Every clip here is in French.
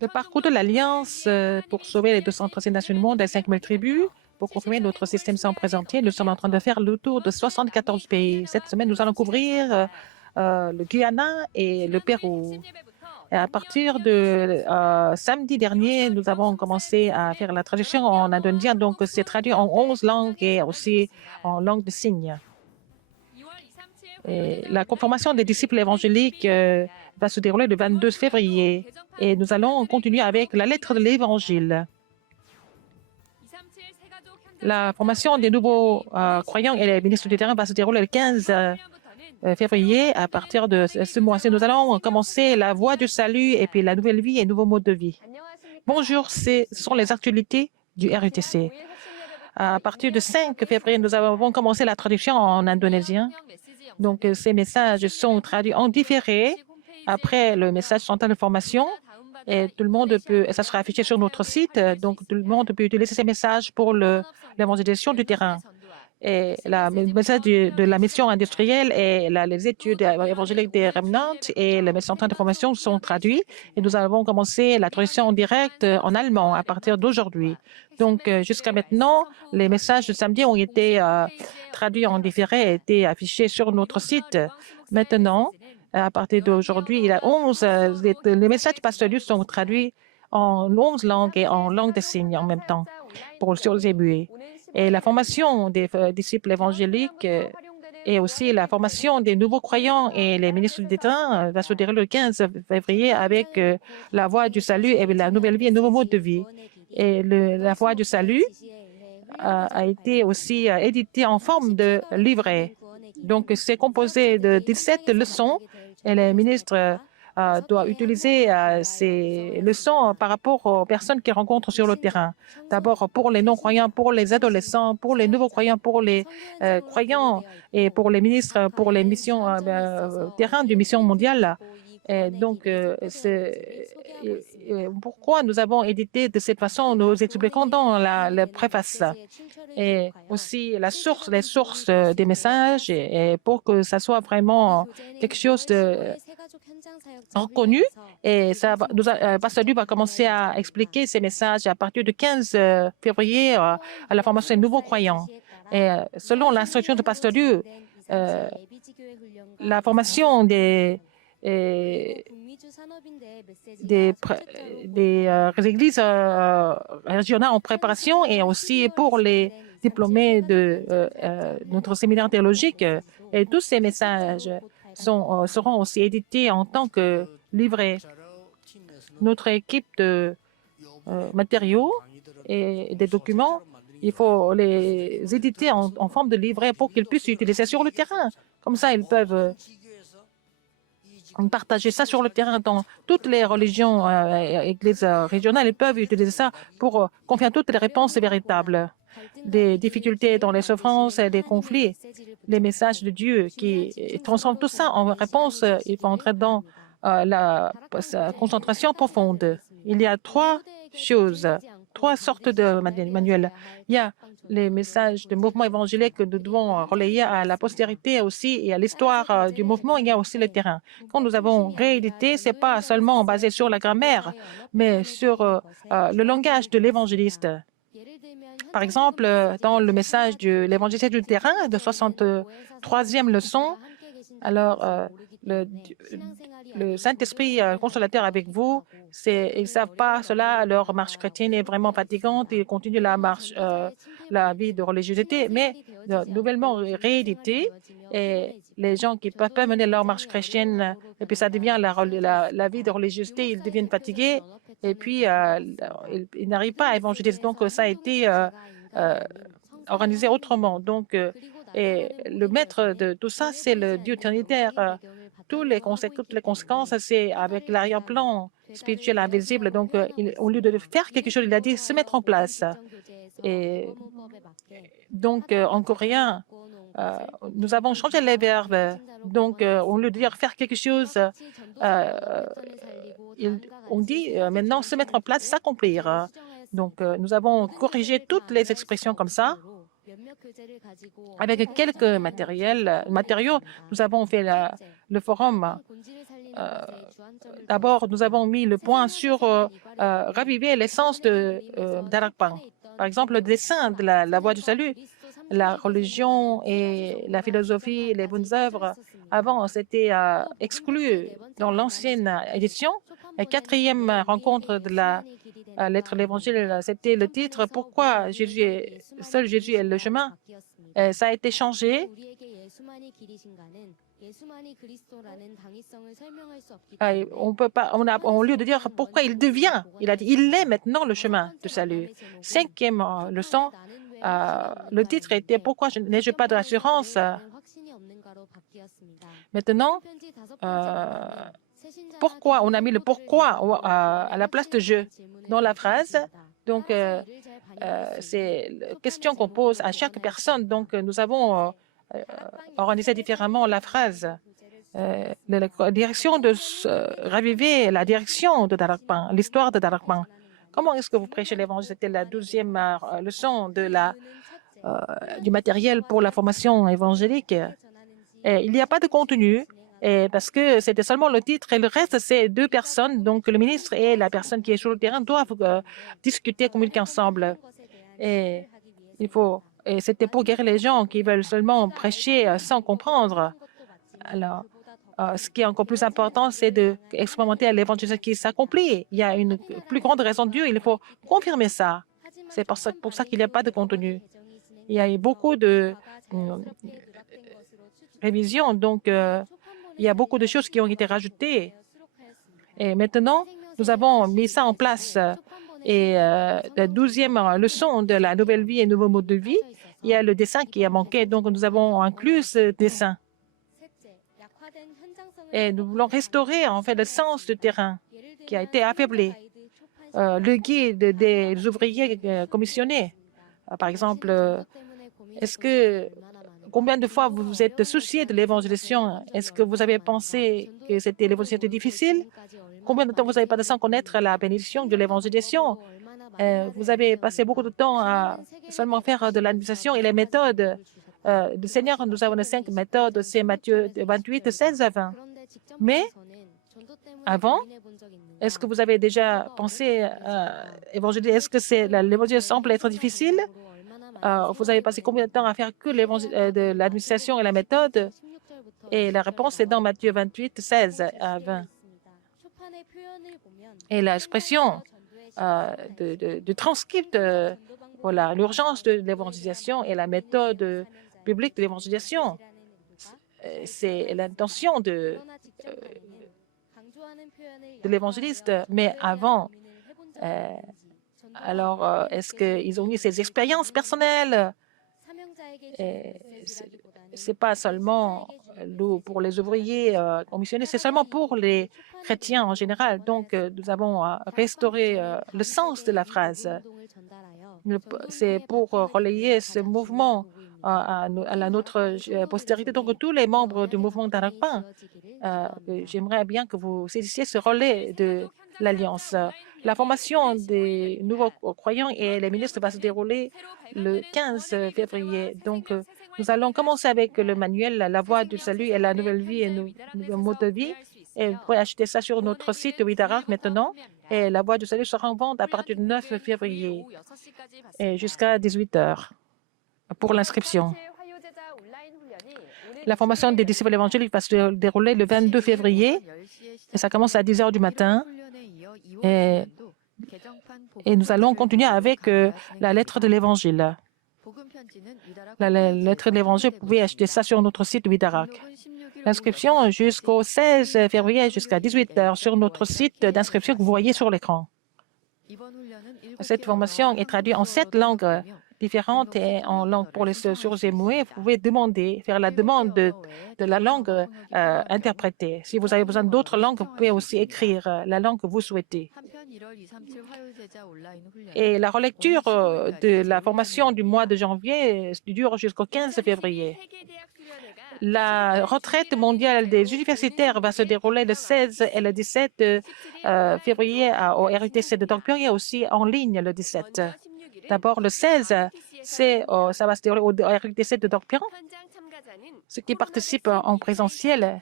Le parcours de l'Alliance pour sauver les 236 nations du monde et 5 000 tribus, pour confirmer notre système sans présenter, nous sommes en train de faire le tour de 74 pays. Cette semaine, nous allons couvrir le Guyana et le Pérou. Et à partir de samedi dernier, nous avons commencé à faire la traduction en indonésien, donc c'est traduit en 11 langues et aussi en langue de signes. Et la confirmation des disciples évangéliques va se dérouler le 22 février et nous allons continuer avec la lettre de l'Évangile. La formation des nouveaux croyants et les ministres du terrain va se dérouler le 15 février. À partir de ce mois-ci, nous allons commencer la voie du salut et puis la nouvelle vie et nouveau mode de vie. Bonjour, ce sont les actualités du RUTC. À partir de 5 février, nous avons commencé la traduction en indonésien. Donc, ces messages sont traduits en différé après le message central de formation. Et tout le monde peut, ça sera affiché sur notre site. Donc, tout le monde peut utiliser ces messages pour l'évangélisation du terrain. Et le message de la mission industrielle et les études évangéliques des remnants et le message central de formation sont traduits. Et nous avons commencé la traduction en direct en allemand à partir d'aujourd'hui. Donc, jusqu'à maintenant, les messages de samedi ont été traduits en différé et été affichés sur notre site. Maintenant, à partir d'aujourd'hui, il y a 11, les messages pastoraux sont traduits en 11 langues et en langue des signes en même temps sur les éboués. Et la formation des disciples évangéliques et aussi la formation des nouveaux croyants et les ministres du terrain va se dérouler le 15 février avec la voie du salut et la nouvelle vie et nouveau mode de vie. Et la voie du salut a été aussi éditée en forme de livret. Donc, c'est composé de 17 leçons et les ministres doivent utiliser ces leçons par rapport aux personnes qu'ils rencontrent sur le terrain. D'abord, pour les non-croyants, pour les adolescents, pour les nouveaux croyants, pour les croyants et pour les ministres, pour les missions terrain du mission mondiale. Et donc, pourquoi nous avons édité de cette façon, nous expliquons dans la préface et aussi les sources des messages et pour que ça soit vraiment quelque chose de reconnu. Et Pasteur Lu va commencer à expliquer ces messages à partir du 15 février à la formation des nouveaux croyants. Et selon l'instruction de Pasteur Lu, la formation des églises régionales en préparation et aussi pour les diplômés de notre séminaire théologique. Et tous ces messages seront aussi édités en tant que livrets. Notre équipe de matériaux et des documents, il faut les éditer en forme de livret pour qu'ils puissent utiliser sur le terrain. Comme ça, ils peuvent partager ça sur le terrain dans toutes les religions églises régionales. Ils peuvent utiliser ça pour confier toutes les réponses véritables. Des difficultés dans les souffrances et des conflits, les messages de Dieu qui transforment tout ça en réponse. Il faut entrer dans la concentration profonde. Il y a trois sortes de manuels. Il y a les messages de mouvement évangélique que nous devons relayer à la postérité aussi et à l'histoire du mouvement. Il y a aussi le terrain. Quand nous avons réédité, ce n'est pas seulement basé sur la grammaire, mais sur le langage de l'évangéliste. Par exemple, dans le message de l'évangéliste du terrain de 63e leçon, alors le Saint-Esprit consolateur avec vous, ils ne savent pas cela, leur marche chrétienne est vraiment fatigante, ils continuent la vie de religiosité, mais nouvellement réédité, et les gens qui peuvent pas mener leur marche chrétienne, et puis ça devient la vie de religiosité, ils deviennent fatigués, et puis ils n'arrivent pas à évangéliser. Donc, ça a été organisé autrement. Donc, et le maître de tout ça, c'est le Dieu trinitaire. Toutes les conséquences, c'est avec l'arrière-plan spirituel invisible. Donc, au lieu de faire quelque chose, il a dit se mettre en place. Et donc, en coréen, nous avons changé les verbes. Donc, au lieu de dire faire quelque chose, on dit maintenant se mettre en place, s'accomplir. Donc, nous avons corrigé toutes les expressions comme ça. Avec quelques matériaux, nous avons fait le forum. D'abord, nous avons mis le point sur raviver l'essence d'Arakpan. Par exemple, le dessin de la voie du salut, la religion et la philosophie, les bonnes œuvres. Avant, c'était exclu dans l'ancienne édition. La quatrième rencontre de la lettre de l'Évangile, c'était le titre « Pourquoi seul Jésus est le chemin ». Ça a été changé. On peut pas, au lieu de dire pourquoi il devient, il a dit il est maintenant le chemin de salut. Cinquième leçon, le titre était pourquoi n'ai-je pas de rassurance. Maintenant, pourquoi on a mis le pourquoi à la place de je dans la phrase. Donc, c'est la question qu'on pose à chaque personne. Donc, nous avons organisé différemment la phrase. La direction de raviver la direction de Darakpan, l'histoire de Darakpan. Comment est-ce que vous prêchez l'évangile? C'était la 12e leçon du matériel pour la formation évangélique. Et il n'y a pas de contenu parce que c'était seulement le titre et le reste, c'est deux personnes. Donc, le ministre et la personne qui est sur le terrain doivent discuter, communiquer ensemble. Et c'était pour guérir les gens qui veulent seulement prêcher sans comprendre. Alors, ce qui est encore plus important, c'est d'expérimenter l'évangile qui s'accomplit. Il y a une plus grande raison de Dieu. Il faut confirmer ça. C'est pour ça qu'il n'y a pas de contenu. Il y a eu beaucoup de révisions, donc il y a beaucoup de choses qui ont été rajoutées. Et maintenant, nous avons mis ça en place. Et la 12e leçon de la nouvelle vie et nouveau mode de vie, il y a le dessin qui a manqué, donc nous avons inclus ce dessin. Et nous voulons restaurer en fait le sens du terrain qui a été affaibli. Le guide des ouvriers commissionnés, par exemple, combien de fois vous vous êtes soucié de l'évangélisation? Est-ce que vous avez pensé que c'était l'évangélisation difficile? Combien de temps vous avez passé sans connaître la bénédiction de l'évangélisation? Vous avez passé beaucoup de temps à seulement faire de l'administration et les méthodes. Le Seigneur nous a donné 5 méthodes, c'est Matthieu 28, 16 à 20. Mais avant, est-ce que vous avez déjà pensé à évangéliser? Est-ce que l'évangile semble être difficile? Vous avez passé combien de temps à faire que de l'administration et la méthode? Et la réponse est dans Matthieu 28, 16 à 20. Et l'expression de transcript, voilà, l'urgence de l'évangélisation et la méthode biblique de l'évangélisation. C'est l'intention de l'évangéliste. Mais avant, alors, est-ce qu'ils ont eu ces expériences personnelles? Ce n'est pas seulement pour les ouvriers commissionnés, c'est seulement pour les chrétiens en général. Donc, nous avons restauré le sens de la phrase. C'est pour relayer ce mouvement à notre postérité. Donc, tous les membres du mouvement d'Arakpan, j'aimerais bien que vous saisissiez ce relais de l'Alliance. La formation des nouveaux croyants et les ministres va se dérouler le 15 février. Donc, nous allons commencer avec le manuel « La voie du salut et la nouvelle vie et nouveau mode de vie ». Et vous pouvez acheter ça sur notre site Widarak maintenant. Et la voie du salut sera en vente à partir du 9 février et jusqu'à 18 h pour l'inscription. La formation des disciples évangéliques va se dérouler le 22 février et ça commence à 10 h du matin. Et nous allons continuer avec la lettre de l'Évangile. La lettre de l'Évangile, vous pouvez acheter ça sur notre site Widarak. L'inscription jusqu'au 16 février jusqu'à 18 h sur notre site d'inscription que vous voyez sur l'écran. Cette formation est traduite en 7 langues différentes et en langue pour les sourds et muets. Vous pouvez faire la demande de la langue interprétée. Si vous avez besoin d'autres langues, vous pouvez aussi écrire la langue que vous souhaitez. Et la relecture de la formation du mois de janvier dure jusqu'au 15 février. La retraite mondiale des universitaires va se dérouler le 16 et le 17 février au RUTC de Tokyo et aussi en ligne le 17. D'abord, le 16, Ça va se dérouler au RUTC de Dorpian. Ceux qui participent en présentiel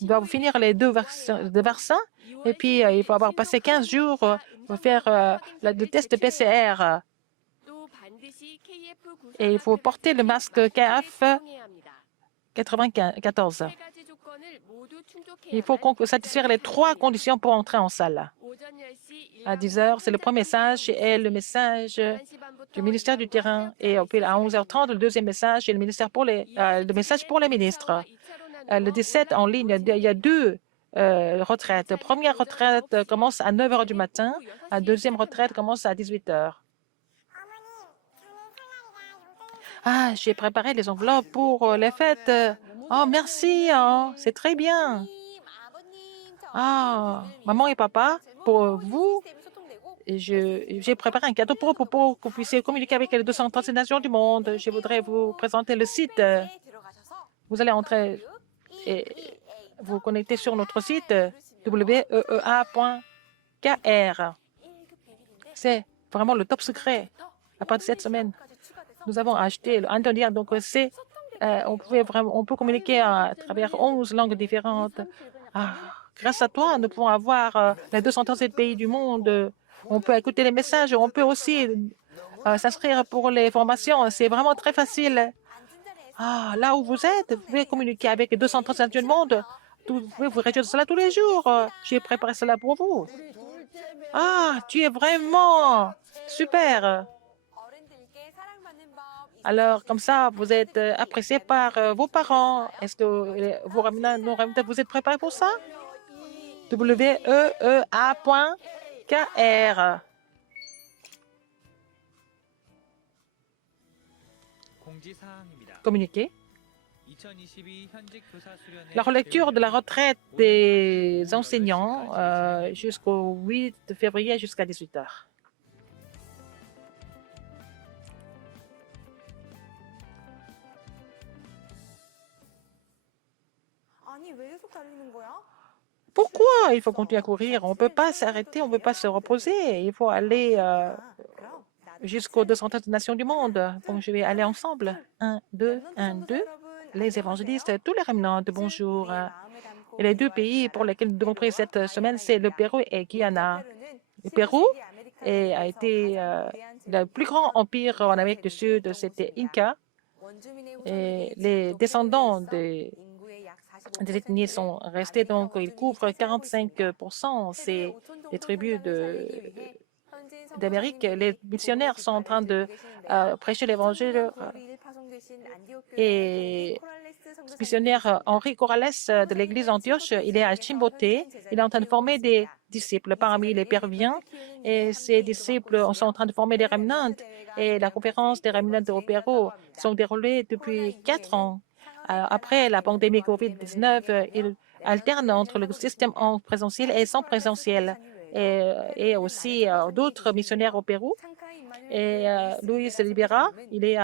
doivent finir les deux vaccins et puis il faut avoir passé 15 jours pour faire le test PCR. Et il faut porter le masque KF 94. Il faut satisfaire les 3 conditions pour entrer en salle. À 10 heures, c'est le premier message et le message du ministère du Terrain. Et puis à 11h30, le deuxième message et le message pour les ministres. Le 17 en ligne, il y a 2 retraites. La première retraite commence à 9 heures du matin. La deuxième retraite commence à 18 heures. Ah, j'ai préparé les enveloppes pour les fêtes. Oh, merci, oh, c'est très bien. Ah, maman et papa, pour vous, j'ai préparé un cadeau pour que vous puissiez communiquer avec les 230 nations du monde. Je voudrais vous présenter le site. Vous allez entrer et vous connecter sur notre site weea.kr. C'est vraiment le top secret. À partir de cette semaine, nous avons acheté le Andonien, donc on peut communiquer à travers 11 langues différentes. Ah, grâce à toi, nous pouvons avoir les 237 pays du monde. On peut écouter les messages. On peut aussi s'inscrire pour les formations. C'est vraiment très facile. Ah, là où vous êtes, vous pouvez communiquer avec les 237 du monde. Vous pouvez vous réjouir de cela tous les jours. J'ai préparé cela pour vous. Ah, tu es vraiment super. Alors, comme ça, vous êtes apprécié par vos parents. Est-ce que vous êtes préparés pour ça? weea.kr. Communiquer. La relecture de la retraite des enseignants jusqu'au 8 février jusqu'à 18 heures. Pourquoi il faut continuer à courir? On ne peut pas s'arrêter, on ne peut pas se reposer. Il faut aller jusqu'aux 230 nations du monde. Donc, je vais aller ensemble. 1, 2, 1, 2. Les évangélistes, tous les remnants, bonjour. Et les 2 pays pour lesquels nous devons prier cette semaine, c'est le Pérou et Guyana. Le Pérou a été le plus grand empire en Amérique du Sud, c'était Inca. Et les descendants des ethnies sont restés, donc ils couvrent 45%. C'est des tribus d'Amérique. Les missionnaires sont en train de prêcher l'évangile. Et le missionnaire Henri Corrales de l'église Antioche, il est à Chimbote. Il est en train de former des disciples parmi les Péruviens. Et ces disciples sont en train de former des remnants. Et la conférence des remnants au Pérou sont déroulées depuis 4 ans. Après la pandémie COVID-19, il alterne entre le système en présentiel et sans présentiel. Et aussi d'autres missionnaires au Pérou. Et Luis Libera, il est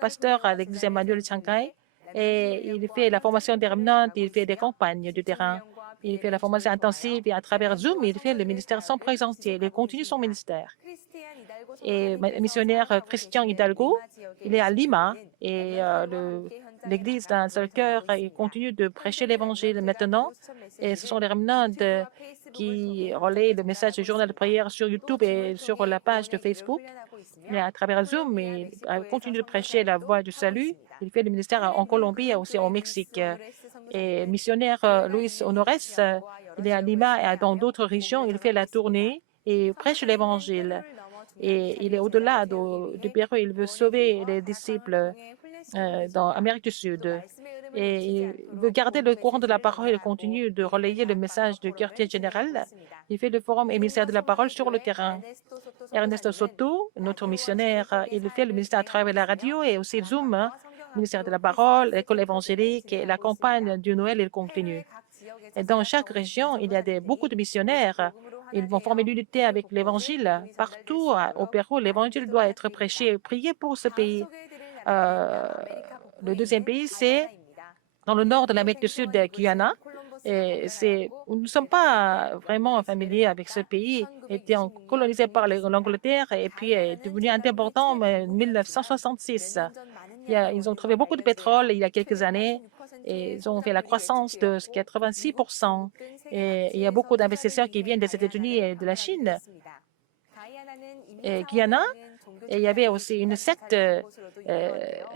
pasteur à l'église Emmanuel Chancay. Et il fait la formation des remnants, il fait des campagnes du terrain. Il fait la formation intensive et à travers Zoom, il fait le ministère sans présentiel. Il continue son ministère. Et le missionnaire Christian Hidalgo, il est à Lima et l'église d'un seul cœur, il continue de prêcher l'évangile maintenant. Et ce sont les remnants qui relaient le message du journal de prière sur YouTube et sur la page de Facebook. Mais à travers Zoom, il continue de prêcher la voie du salut. Il fait le ministère en Colombie et aussi au Mexique. Et missionnaire Luis Honores, il est à Lima et dans d'autres régions. Il fait la tournée et prêche l'évangile. Et il est au-delà du Pérou. Il veut sauver les disciples dans l'Amérique du Sud. Et il veut garder le courant de la parole et continue de relayer le message du quartier général. Il fait le forum émissaire de la parole sur le terrain. Ernesto Soto, notre missionnaire, il fait le ministère à travers la radio et aussi Zoom, ministère de la parole, l'école évangélique et la campagne du Noël, il continue. Et dans chaque région, il y a beaucoup de missionnaires. Ils vont former l'unité avec l'Évangile. Partout au Pérou, l'Évangile doit être prêché. Priez pour ce pays. Le deuxième pays, c'est dans le nord de l'Amérique du Sud, Guyana. Nous ne sommes pas vraiment familiers avec ce pays. Était colonisé par l'Angleterre et puis est devenu indépendant en 1966. Ils ont trouvé beaucoup de pétrole il y a quelques années et ils ont fait la croissance de 86%. Et il y a beaucoup d'investisseurs qui viennent des États-Unis et de la Chine. Et Guyana, et il y avait aussi une secte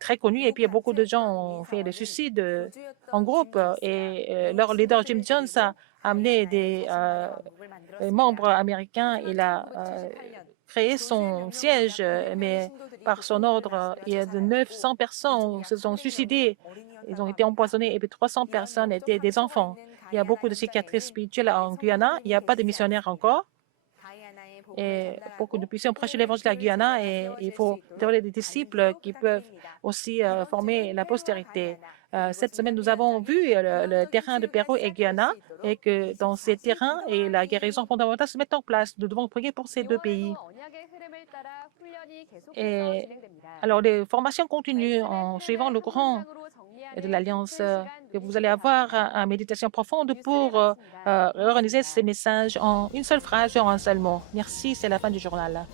très connue et puis beaucoup de gens ont fait des suicides en groupe. Et leur leader Jim Jones a amené des membres américains. Il a créé son siège, mais par son ordre, il y a de 900 personnes se sont suicidées. Ils ont été empoisonnés et puis 300 personnes étaient des enfants. Il y a beaucoup de cicatrices spirituelles en Guyana. Il n'y a pas de missionnaires encore. Et pour que nous puissions prêcher l'évangile à Guyana, et il faut développer des disciples qui peuvent aussi former la postérité. Cette semaine, nous avons vu le terrain de Pérou et Guyana et que dans ces terrains et la guérison fondamentale se met en place. Nous devons prier pour ces deux pays. Et alors, les formations continuent en suivant le courant de l'Alliance que vous allez avoir en méditation profonde pour organiser ces messages en une seule phrase, en un seul mot. Merci, c'est la fin du journal.